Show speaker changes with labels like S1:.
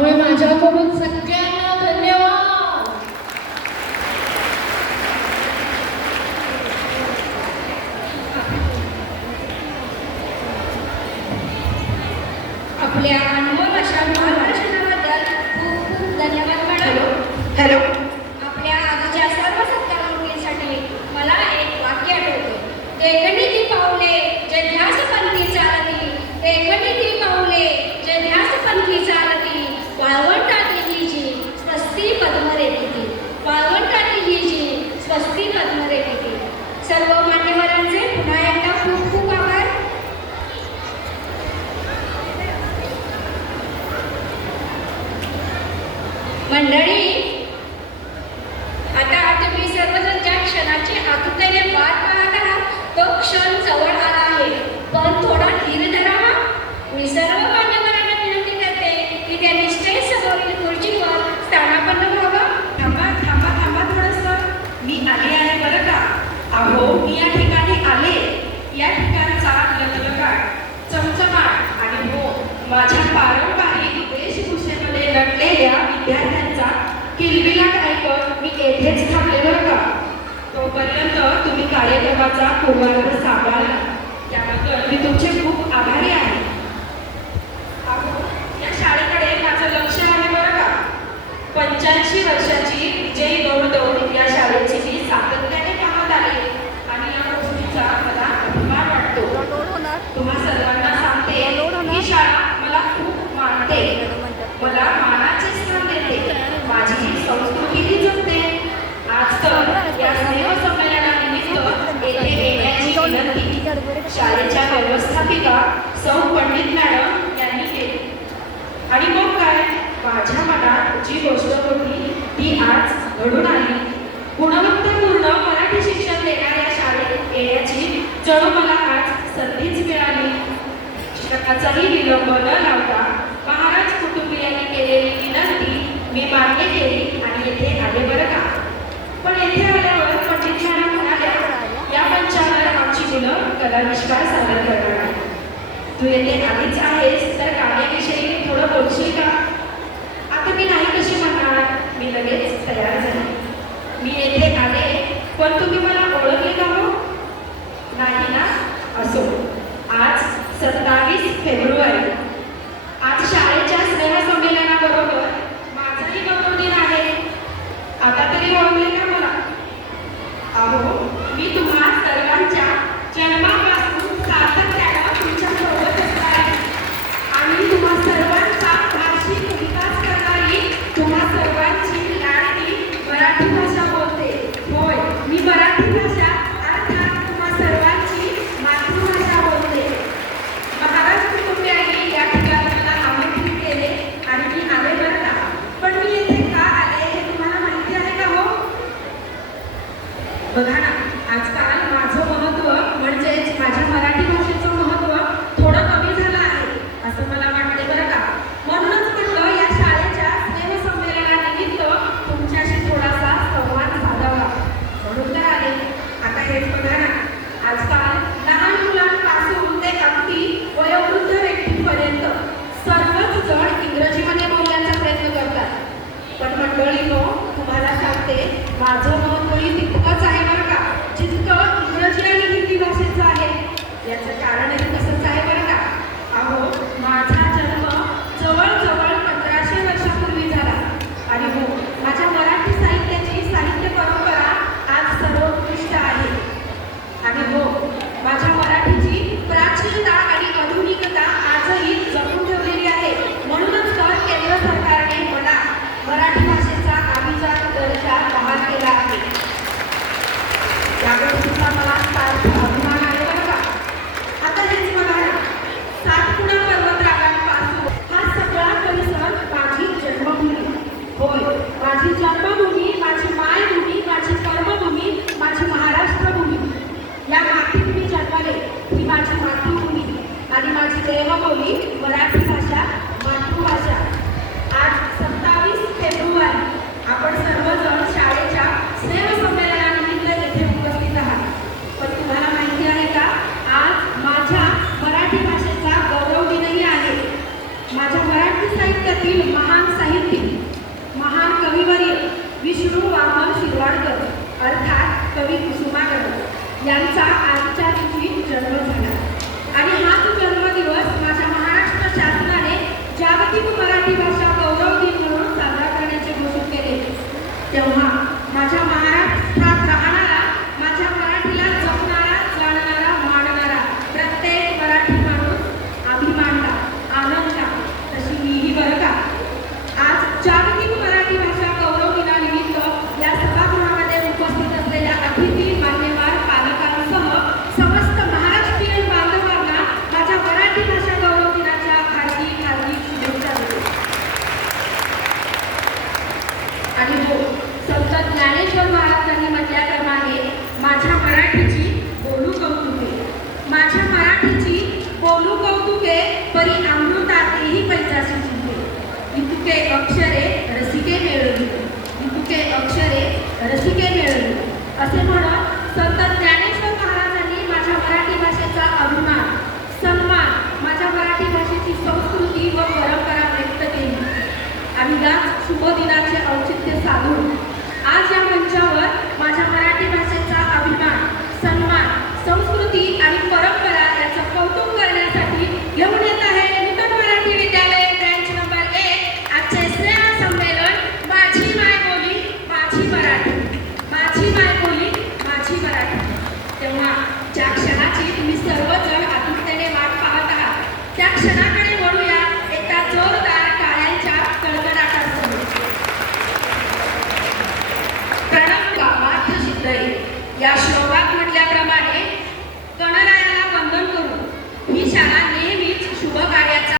S1: त्यामुळे माझ्याकडून सगळ्यांना धन्यवाद.
S2: आपल्या अनुभव अशा महाराष्ट्राबद्दल खूप खूप धन्यवाद म्हणालो
S3: हॅलो.
S2: आतुरतेने वाट पाहत आहात तो क्षण जवळ आला
S3: कार्यक्रमाचा पूर्वार्ध सापडला मी तुमचे खूप आभारी आहे. या शाळेकडे माझं लक्ष आहे बरं का? पंच्याऐंशी वर्षाची जय व्यवस्थापिका सौ पंडित मॅडम यांनी केली. आणि मग काय? माझ्या मनात जी गोष्ट होती ती आज घडून आली. गुणवत्तापूर्ण मराठी शिक्षण देणाऱ्या शाळेत येण्याची जणू मला आज संधीच मिळाली. शिक्षकाचाही विलंब न लावता महाराज कुटुंबियांनी केलेली विनंती मी मान्य केली आणि येथे आले बरं का? पण येथे आल्यावर तू येथे आलीच आहेस तर मी थोडं बोलशील का? आता मी नाही कशी म्हणणार? मी लगेच तयार झाले. मी येथे आले पण तुम्ही मला ओळखले का हो? नाही ना? असो. आज सत्तावीस फेब्रुवारी. आज शाळेच्या स्नेहसंमेलनाबरोबर याचं कारण साहित्यातील महान साहित्यिक महान कविवर्य विष्णू वामन शिरवाडकर अर्थात कवी कुसुमागर यांचा आजच्या दिवशी जन्म झाला. आणि हाच जन्मदिवस माझ्या महाराष्ट्र शासनाने जागतिक मराठी भाषा गौरव दिन म्हणून साजरा करण्याचे घोषित केले. तेव्हा परी आमृतातेही पैजासी जिंके विपुके अक्षरे रसिके मिळवली. विपुके अक्षरे रसिके मिळवली. असे म्हणून Mr. Water